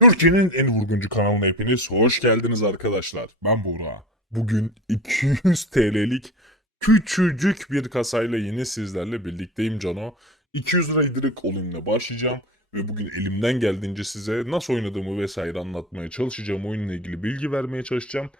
Türkiye'nin en vurguncu kanalına hepiniz hoş geldiniz arkadaşlar. Ben Buğra. Bugün 200 TL'lik küçücük bir kasayla yine sizlerle birlikteyim Cano. 200 lirayı direkt olayımla başlayacağım. Ve bugün elimden geldiğince size nasıl oynadığımı vesaire anlatmaya çalışacağım. Oyunla ilgili bilgi vermeye çalışacağım.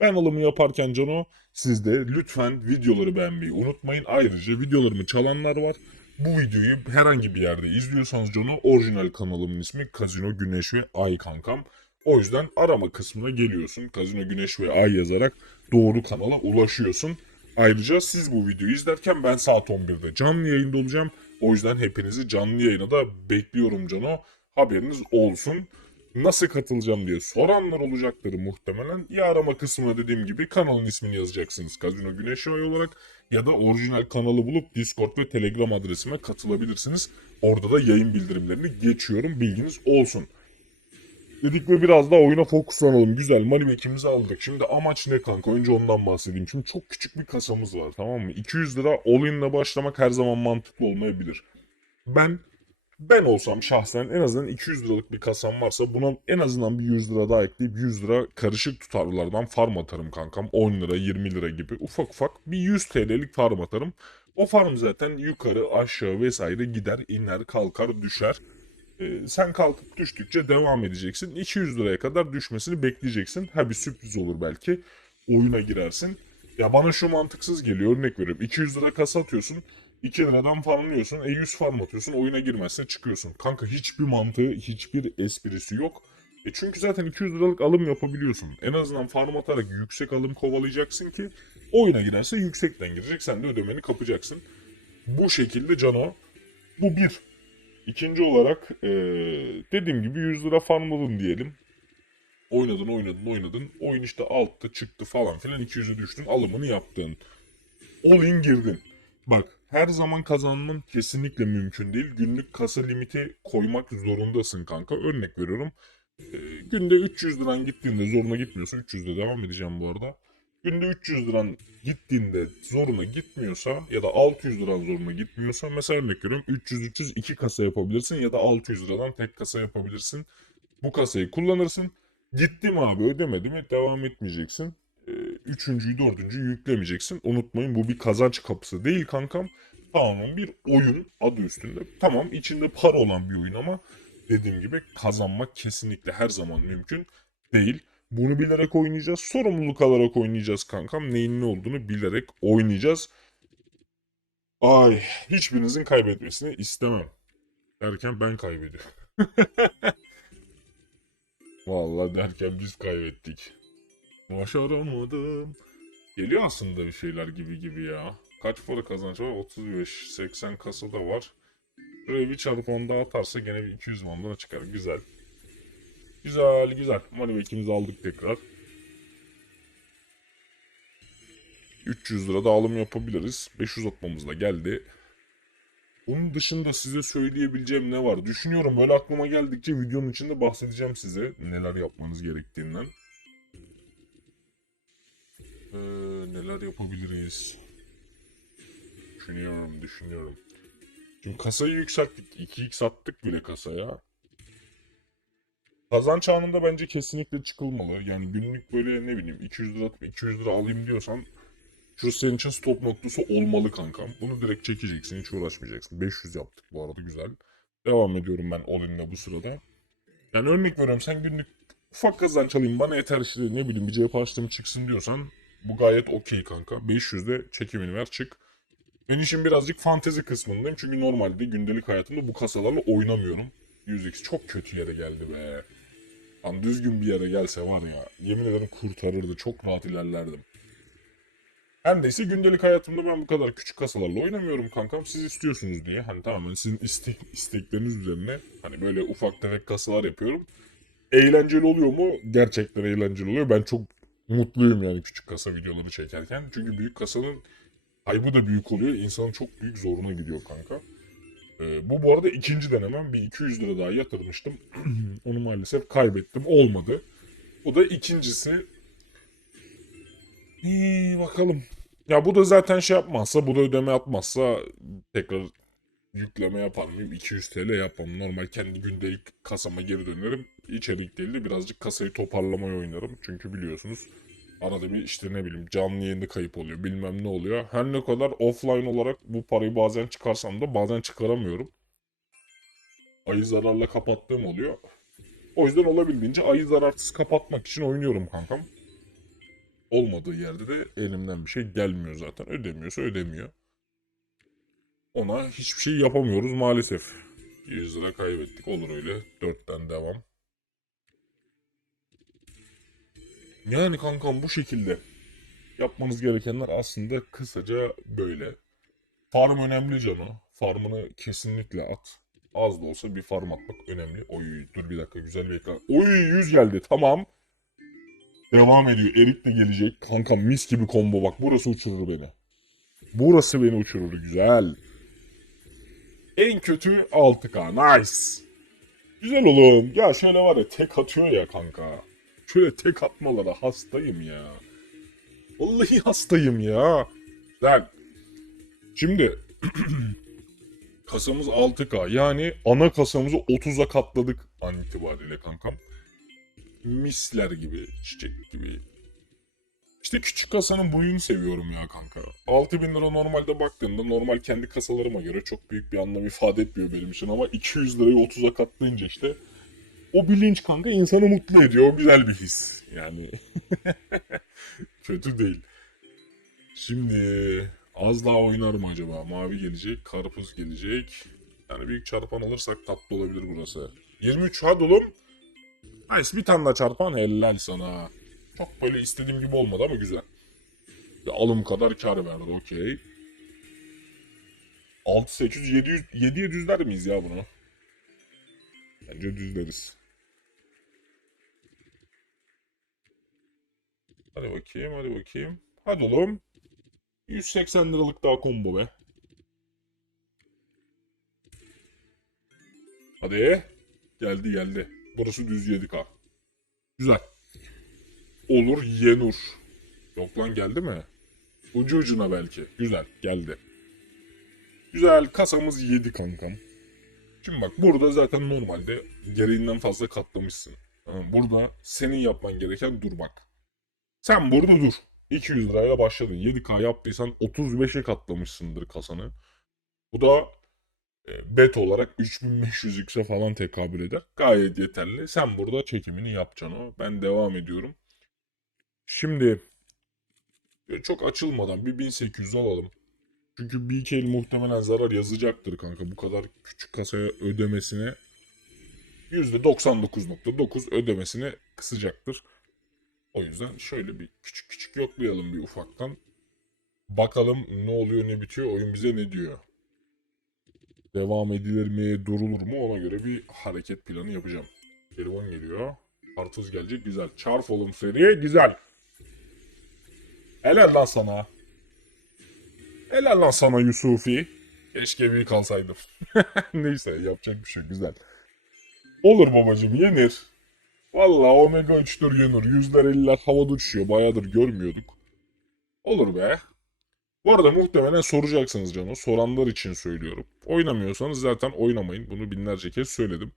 Ben alımı yaparken Cano siz de lütfen videoları beğenmeyi unutmayın. Ayrıca videolarımı çalanlar var. Bu videoyu herhangi bir yerde izliyorsanız Jono orijinal kanalımın ismi Kazino Güneş ve Ay kankam. O yüzden arama kısmına geliyorsun. Kazino Güneş ve Ay yazarak doğru kanala ulaşıyorsun. Ayrıca siz bu videoyu izlerken ben saat 11'de canlı yayında olacağım. O yüzden hepinizi canlı yayına da bekliyorum Cano. Haberiniz olsun. Nasıl katılacağım diye soranlar olacaktır muhtemelen. Ya arama kısmına dediğim gibi kanalın ismini yazacaksınız Kazino Güneş Ay olarak ya da orijinal kanalı bulup Discord ve Telegram adresime katılabilirsiniz. Orada da yayın bildirimlerini geçiyorum bilginiz olsun. Dedik ve biraz daha oyuna fokuslanalım. Güzel Moneyback'imizi aldık. Şimdi amaç ne kanka? Önce ondan bahsedeyim. Şimdi çok küçük bir kasamız var tamam mı? 200 lira all-in'le başlamak her zaman mantıklı olmayabilir. Ben ben olsam şahsen en azından 200 liralık bir kasam varsa buna en azından bir 100 lira daha ekleyip 100 lira karışık tutarlardan farm atarım kankam. 10 lira 20 lira gibi ufak ufak bir 100 TL'lik farm atarım. O farm zaten yukarı aşağı vesaire gider iner kalkar düşer. Ee, sen kalkıp düştükçe devam edeceksin. 200 liraya kadar düşmesini bekleyeceksin. Ha bir sürpriz olur belki. Oyuna girersin. Ya bana şu mantıksız geliyor örnek veriyorum. 200 lira kasa atıyorsun. 2 liradan farmlıyorsun. E 100 farm atıyorsun. Oyuna girmezsen çıkıyorsun. Kanka hiçbir mantığı, hiçbir esprisi yok. E çünkü zaten 200 liralık alım yapabiliyorsun. En azından farm atarak yüksek alım kovalayacaksın ki oyuna girerse yüksekten girecek. Sen de ödemeni kapacaksın. Bu şekilde Cano. Bu bir. İkinci olarak eee, dediğim gibi 100 lira farmladın diyelim. Oynadın oynadın oynadın. Oyun işte altta çıktı falan filan 200'e düştün alımını yaptın. All in girdin. Bak her zaman kazanman kesinlikle mümkün değil. Günlük kasa limiti koymak zorundasın kanka. Örnek veriyorum. Ee, günde 300 liran gittiğinde zoruna gitmiyorsa 300'de devam edeceğim bu arada. Günde 300 liran gittiğinde zoruna gitmiyorsa ya da 600 liran zoruna gitmiyorsa mesela örnek veriyorum 300-300 iki kasa yapabilirsin ya da 600 liradan tek kasa yapabilirsin. Bu kasayı kullanırsın. Gitti mi abi ödemedi mi devam etmeyeceksin. Üçüncüyü dördüncüyü yüklemeyeceksin. Unutmayın bu bir kazanç kapısı değil kankam. Tamamen bir oyun adı üstünde. Tamam içinde para olan bir oyun ama dediğim gibi kazanmak kesinlikle her zaman mümkün değil. Bunu bilerek oynayacağız. Sorumluluk alarak oynayacağız kankam. Neyin ne olduğunu bilerek oynayacağız. Ay hiçbirinizin kaybetmesini istemem. Derken ben kaybediyorum. Vallahi derken biz kaybettik. Başaramadım. Geliyor aslında bir şeyler gibi gibi ya. Kaç para kazanç var? 35, 80 kasada var. Buraya bir çarpı 10 daha atarsa gene bir 200 mandana çıkar. Güzel. Güzel güzel. Moneyback'imizi aldık tekrar. 300 lira da alım yapabiliriz. 500 atmamız da geldi. Onun dışında size söyleyebileceğim ne var? Düşünüyorum böyle aklıma geldikçe videonun içinde bahsedeceğim size neler yapmanız gerektiğinden. Ee, neler yapabiliriz? Düşünüyorum, düşünüyorum. Şimdi kasayı yükselttik. 2x attık bile kasaya. Kazanç anında bence kesinlikle çıkılmalı. Yani günlük böyle ne bileyim 200 lira atıp 200 lira alayım diyorsan şu senin için stop noktası olmalı kankam. Bunu direkt çekeceksin hiç uğraşmayacaksın. 500 yaptık bu arada güzel. Devam ediyorum ben all bu sırada. Yani örnek veriyorum sen günlük ufak kazanç alayım bana yeter işte ne bileyim bir cep harçlığım çıksın diyorsan bu gayet okey kanka. 500'de çekimini ver çık. Ben işin birazcık fantezi kısmındayım. Çünkü normalde gündelik hayatımda bu kasalarla oynamıyorum. 100x çok kötü yere geldi be. Lan düzgün bir yere gelse var ya yemin ederim kurtarırdı. Çok rahat ilerlerdim. Her neyse gündelik hayatımda ben bu kadar küçük kasalarla oynamıyorum kankam. Siz istiyorsunuz diye. Hani tamamen sizin istek, istekleriniz üzerine hani böyle ufak tefek kasalar yapıyorum. Eğlenceli oluyor mu? Gerçekten eğlenceli oluyor. Ben çok mutluyum yani küçük kasa videoları çekerken. Çünkü büyük kasanın kaybı da büyük oluyor. İnsanın çok büyük zoruna gidiyor kanka. Ee, bu bu arada ikinci denemem. Bir 200 lira daha yatırmıştım. Onu maalesef kaybettim. Olmadı. Bu da ikincisi. İyi bakalım. Ya bu da zaten şey yapmazsa, bu da ödeme atmazsa tekrar yükleme yapar mıyım? 200 TL yapmam. Normal kendi gündelik kasama geri dönerim. İçerik değil de birazcık kasayı toparlamayı oynarım. Çünkü biliyorsunuz arada bir işte ne bileyim canlı yayında kayıp oluyor bilmem ne oluyor. Her ne kadar offline olarak bu parayı bazen çıkarsam da bazen çıkaramıyorum. Ayı zararla kapattığım oluyor. O yüzden olabildiğince ayı zararsız kapatmak için oynuyorum kankam. Olmadığı yerde de elimden bir şey gelmiyor zaten. Ödemiyorsa ödemiyor. Ona hiçbir şey yapamıyoruz maalesef. 100 lira kaybettik. Olur öyle. 4'ten devam. Yani kankam bu şekilde. Yapmanız gerekenler aslında kısaca böyle. Farm önemli canı. Farmını kesinlikle at. Az da olsa bir farm atmak önemli. Oy dur bir dakika güzel bir ekran. Oy 100 geldi tamam. Devam ediyor. Erik de gelecek. Kankam mis gibi combo bak. Burası uçurur beni. Burası beni uçurur. Güzel. En kötü 6K. Nice. Güzel oğlum. Ya şöyle var ya tek atıyor ya kanka. Şöyle tek atmalara hastayım ya. Vallahi hastayım ya. Güzel. Şimdi kasamız 6K. Yani ana kasamızı 30'a katladık an itibariyle kankam. Misler gibi, çiçek gibi. İşte küçük kasanın boyunu seviyorum ya kanka. 6000 lira normalde baktığımda normal kendi kasalarıma göre çok büyük bir anlam ifade etmiyor benim için ama 200 lirayı 30'a katlayınca işte o bilinç kanka insanı mutlu ediyor. O güzel bir his. Yani kötü değil. Şimdi az daha oynar mı acaba? Mavi gelecek, karpuz gelecek. Yani büyük çarpan alırsak tatlı olabilir burası. 23 hadi oğlum. Nice bir tane daha çarpan helal sana. Çok böyle istediğim gibi olmadı ama güzel. Bir alım kadar kar verdi okey. 6 800 700 7'ye düzler miyiz ya bunu? Bence düzleriz. Hadi bakayım hadi bakayım. Hadi oğlum. 180 liralık daha combo be. Hadi. Geldi geldi. Burası düz 7K. Güzel. Olur Yenur. Yok lan geldi mi? Ucu ucuna belki. Güzel geldi. Güzel kasamız 7 kankam. Şimdi bak burada zaten normalde gereğinden fazla katlamışsın. Burada senin yapman gereken durmak. Sen burada dur. 200 lirayla başladın. 7K yaptıysan 35'e katlamışsındır kasanı. Bu da e, bet olarak 3500x'e falan tekabül eder. Gayet yeterli. Sen burada çekimini yapacaksın o. Ben devam ediyorum. Şimdi e, çok açılmadan bir 1800 alalım. Çünkü BKL muhtemelen zarar yazacaktır kanka. Bu kadar küçük kasaya ödemesine %99.9 ödemesini kısacaktır. O yüzden şöyle bir küçük küçük yoklayalım bir ufaktan. Bakalım ne oluyor ne bitiyor oyun bize ne diyor. Devam edilir mi durulur mu ona göre bir hareket planı yapacağım. Telefon geliyor. Kartuz gelecek güzel. Çarp oğlum seri güzel. Helal lan sana. Helal lan sana Yusufi. Keşke büyük alsaydım. Neyse yapacak bir şey güzel. Olur babacım yenir. Valla Omega 3'tür yenir. Yüzler eller havada uçuyor. Bayağıdır görmüyorduk. Olur be. Bu arada muhtemelen soracaksınız canım. Soranlar için söylüyorum. Oynamıyorsanız zaten oynamayın. Bunu binlerce kez söyledim.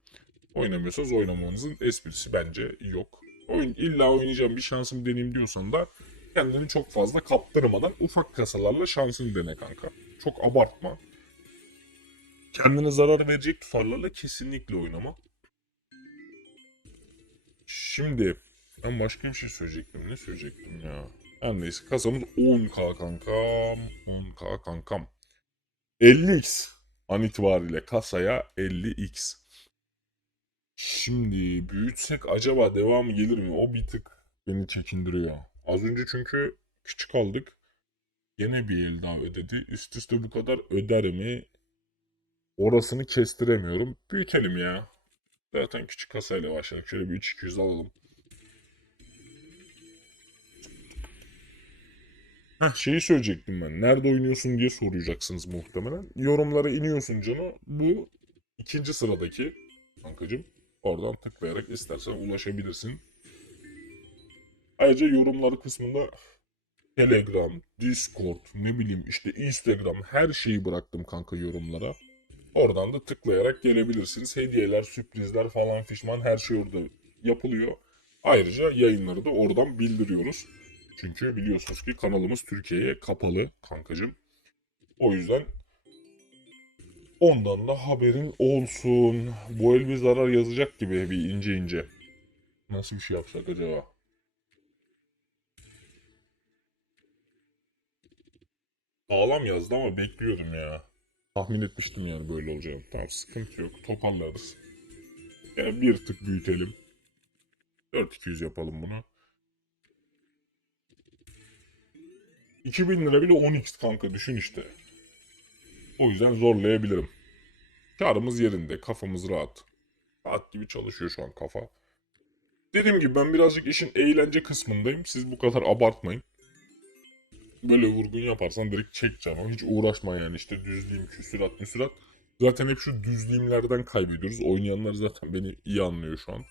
Oynamıyorsanız oynamanızın esprisi bence yok. Oyun, illa oynayacağım bir şansım deneyeyim diyorsan da kendini çok fazla kaptırmadan ufak kasalarla şansını dene kanka. Çok abartma. Kendine zarar verecek tutarlarla kesinlikle oynama. Şimdi ben başka bir şey söyleyecektim. Ne söyleyecektim ya? Her neyse kasamız 10k kankam. 10k kankam. 50x an itibariyle kasaya 50x. Şimdi büyütsek acaba devamı gelir mi? O bir tık beni çekindiriyor. Az önce çünkü küçük aldık. Yine bir el daha ödedi. Üst üste bu kadar öder mi? Orasını kestiremiyorum. Büyütelim ya. Zaten küçük kasayla başladık. Şöyle bir 3200 alalım. Heh, şeyi söyleyecektim ben. Nerede oynuyorsun diye soracaksınız muhtemelen. Yorumlara iniyorsun Cano. Bu ikinci sıradaki kankacım. Oradan tıklayarak istersen ulaşabilirsin. Ayrıca yorumlar kısmında Telegram, Discord, ne bileyim işte Instagram her şeyi bıraktım kanka yorumlara. Oradan da tıklayarak gelebilirsiniz. Hediyeler, sürprizler falan fişman her şey orada yapılıyor. Ayrıca yayınları da oradan bildiriyoruz. Çünkü biliyorsunuz ki kanalımız Türkiye'ye kapalı kankacım. O yüzden ondan da haberin olsun. Bu el bir zarar yazacak gibi bir ince ince. Nasıl bir şey yapsak acaba? Sağlam yazdı ama bekliyordum ya. Tahmin etmiştim yani böyle olacağını. Tamam sıkıntı yok. Toparlarız. Yani bir tık büyütelim. 4200 yapalım bunu. 2000 lira bile 10x kanka düşün işte. O yüzden zorlayabilirim. Karımız yerinde, kafamız rahat. Rahat gibi çalışıyor şu an kafa. Dediğim gibi ben birazcık işin eğlence kısmındayım. Siz bu kadar abartmayın. Böyle vurgun yaparsan direkt çekeceğim ama hiç uğraşma yani işte düzleyim, küsürat, müsürat. Zaten hep şu düzleyimlerden kaybediyoruz. Oynayanlar zaten beni iyi anlıyor şu an.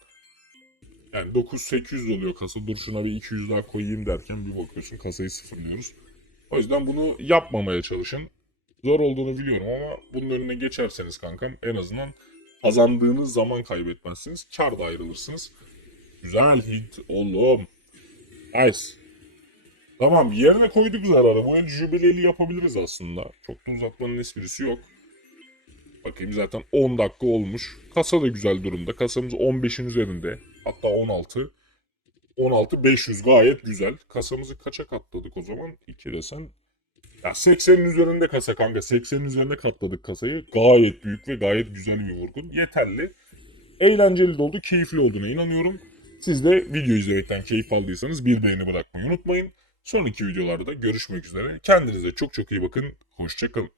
Yani 9-800 oluyor kasa. Dur şuna bir 200 daha koyayım derken bir bakıyorsun kasayı sıfırlıyoruz. O yüzden bunu yapmamaya çalışın. Zor olduğunu biliyorum ama bunun önüne geçerseniz kankam en azından kazandığınız zaman kaybetmezsiniz. Kar da ayrılırsınız. Güzel hit oğlum. Nice. Tamam yerine koyduk zararı. Bu el jübileli yapabiliriz aslında. Çok da uzatmanın esprisi yok. Bakayım zaten 10 dakika olmuş. Kasa da güzel durumda. Kasamız 15'in üzerinde. Hatta 16. 16 500 gayet güzel. Kasamızı kaça katladık o zaman? 2 desen. Ya 80'in üzerinde kasa kanka. 80'in üzerine katladık kasayı. Gayet büyük ve gayet güzel bir vurgun. Yeterli. Eğlenceli oldu, keyifli olduğuna inanıyorum. Siz de video izlemekten keyif aldıysanız bir beğeni bırakmayı unutmayın. Sonraki videolarda görüşmek üzere. Kendinize çok çok iyi bakın. Hoşçakalın.